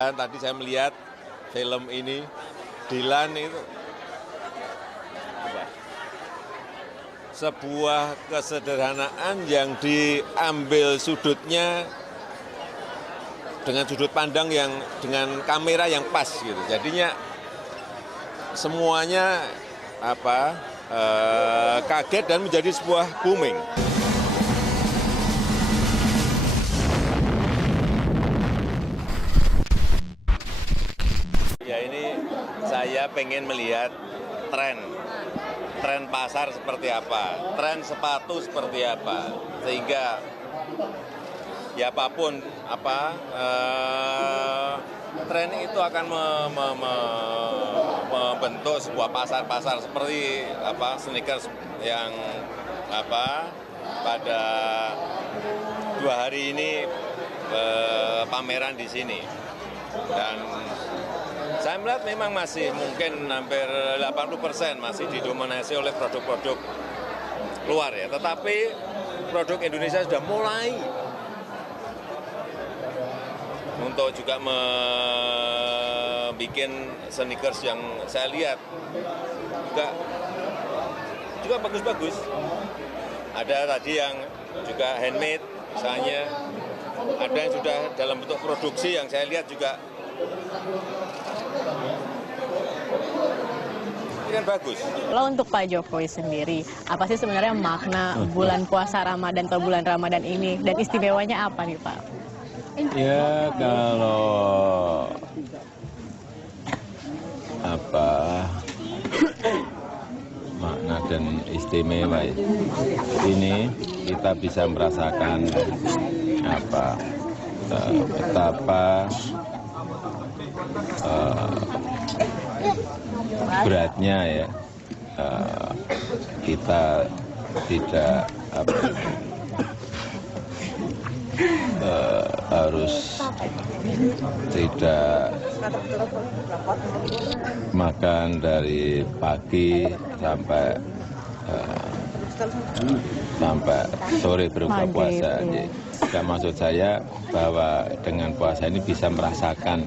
Tadi saya melihat film ini, Dilan itu sebuah kesederhanaan yang diambil sudutnya dengan sudut pandang yang dengan kamera yang pas gitu. Jadinya semuanya kaget dan menjadi sebuah booming. Ya ini saya pengen melihat tren pasar seperti apa, tren sepatu seperti apa, sehingga ya apapun tren itu akan membentuk sebuah pasar seperti sneakers yang pada 2 hari ini pameran di sini. Dan saya melihat memang masih mungkin hampir 80% masih didominasi oleh produk-produk luar ya. Tetapi produk Indonesia sudah mulai untuk juga membuat sneakers yang saya lihat juga bagus-bagus. Ada tadi yang juga handmade misalnya, ada yang sudah dalam bentuk produksi yang saya lihat juga ini kan bagus. Kalau untuk Pak Jokowi sendiri, apa sih sebenarnya makna bulan puasa Ramadan atau bulan Ramadan ini, dan istimewanya apa nih Pak? Ya kalau makna dan istimewa ini kita bisa merasakan betapa beratnya ya kita tidak harus tidak makan dari pagi sampai sore berbuka puasa. Dan maksud saya bahwa dengan puasa ini bisa merasakan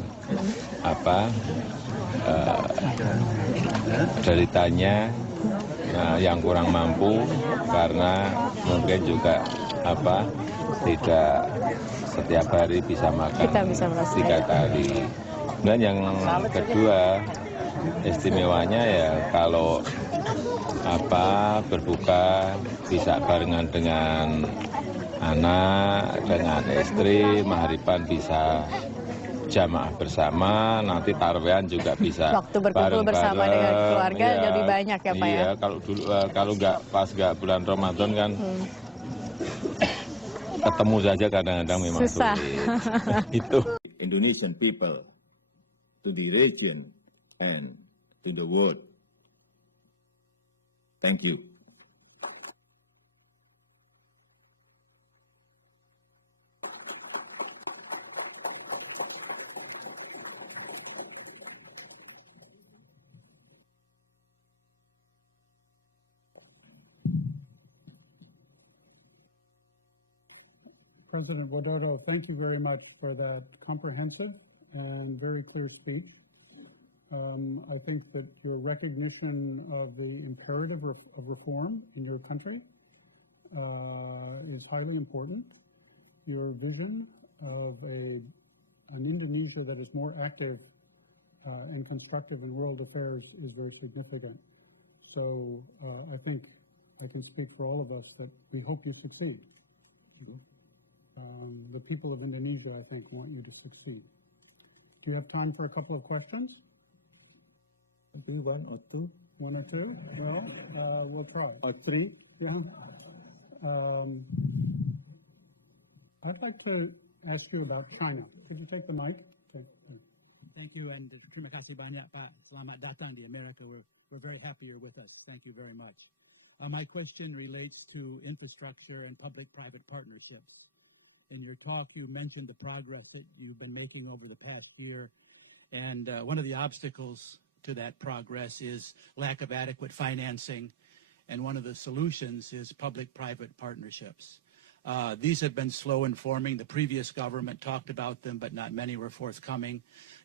deritanya yang kurang mampu, karena mungkin juga tidak setiap hari bisa makan 3 kali. Dan yang kedua istimewanya ya kalau berbuka bisa barengan dengan anak, dengan istri, maghriban bisa jamaah bersama, nanti tarwehan juga bisa waktu berkumpul bersama dengan keluarga ya, lebih banyak ya Pak iya, ya? Kalau nggak bulan Ramadan kan ketemu saja kadang-kadang memang susah. Sulit. Itu. Indonesian people to the region and to the world. Thank you. President Widodo, thank you very much for that comprehensive and very clear speech. I think that your recognition of the imperative of reform in your country is highly important. Your vision of an Indonesia that is more active and constructive in world affairs is very significant. So I think I can speak for all of us that we hope you succeed. The people of Indonesia, I think, want you to succeed. Do you have time for a couple of questions? Maybe 1 or 2. 1 or 2? Well, we'll try. Or 3. Yeah. I'd like to ask you about China. Could you take the mic? Okay. Thank you, and terima kasih banyak Pak. Selamat datang di America. We're very happy you're with us. Thank you very much. My question relates to infrastructure and public-private partnerships. In your talk, you mentioned the progress that you've been making over the past year, and one of the obstacles to that progress is lack of adequate financing, and one of the solutions is public-private partnerships. These have been slow in forming. The previous government talked about them, but not many were forthcoming.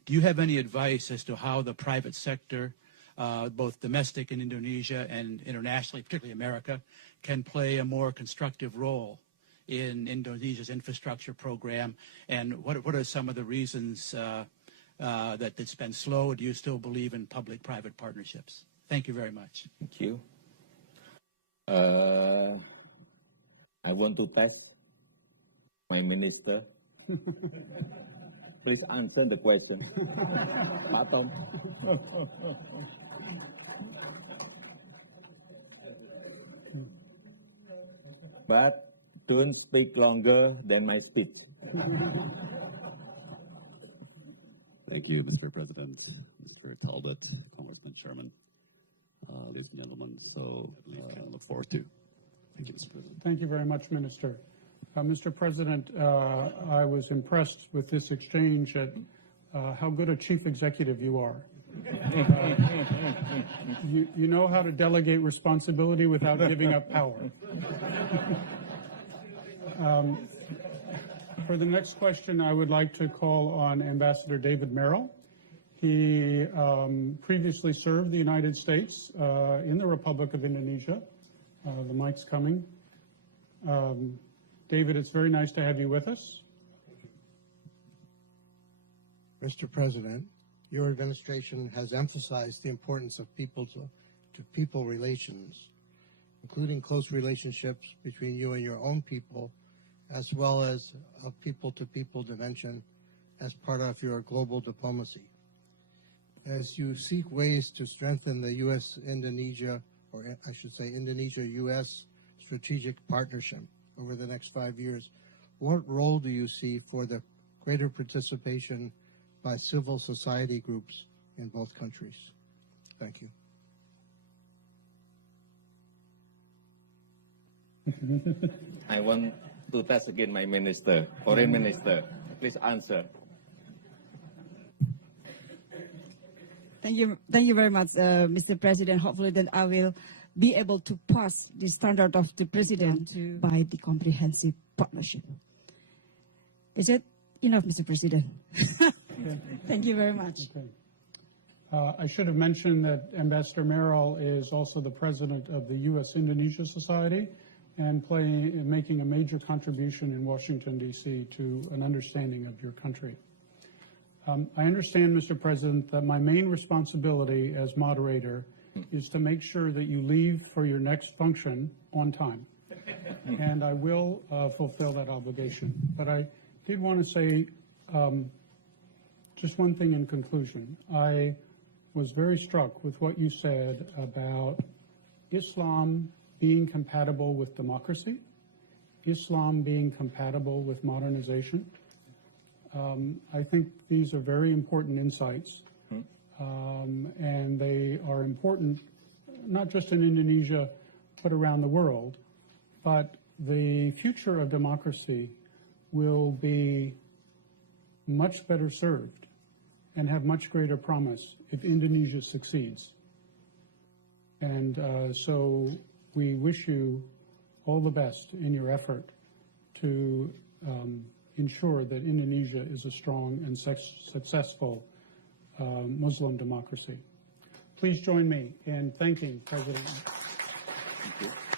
Do you have any advice as to how the private sector, both domestic in Indonesia and internationally, particularly America, can play a more constructive role in Indonesia's infrastructure program? And what are some of the reasons that it's been slow? Do you still believe in public-private partnerships? Thank you very much. Thank you. I want to test my minister. Please answer the question. Pak Tom. But don't speak longer than my speech. Thank you, Mr. President, Mr. Talbot, Congressman Chairman, ladies and gentlemen. So we can look forward to. Thank you, Mr. President. Thank you very much, Minister. Mr. President, I was impressed with this exchange at how good a chief executive you are. You know how to delegate responsibility without giving up power. For the next question, I would like to call on Ambassador David Merrill. He previously served the United States in the Republic of Indonesia. The mic's coming. David, it's very nice to have you with us. Mr. President, your administration has emphasized the importance of people-to-people relations, including close relationships between you and your own people, as well as a people-to-people dimension as part of your global diplomacy. As you seek ways to strengthen the U.S.-Indonesia, or I should say Indonesia-U.S. strategic partnership over the next 5 years, what role do you see for the greater participation by civil society groups in both countries? Thank you. I want to test again my minister, foreign minister. Please answer. Thank you very much, Mr. President. Hopefully that I will be able to pass the standard of the President by the comprehensive partnership. Is it enough, Mr. President? Thank you very much. Okay. I should have mentioned that Ambassador Merrill is also the president of the U.S.-Indonesia Society and making a major contribution in Washington, D.C. to an understanding of your country. I understand, Mr. President, that my main responsibility as moderator is to make sure that you leave for your next function on time. And I will fulfill that obligation. But I did want to say just one thing in conclusion. I was very struck with what you said about Islam being compatible with democracy, Islam being compatible with modernization. I think these are very important insights, and they are important not just in Indonesia, but around the world. But the future of democracy will be much better served and have much greater promise if Indonesia succeeds. And so we wish you all the best in your effort to ensure that Indonesia is a strong and successful Muslim democracy. Please join me in thanking President. Thank you.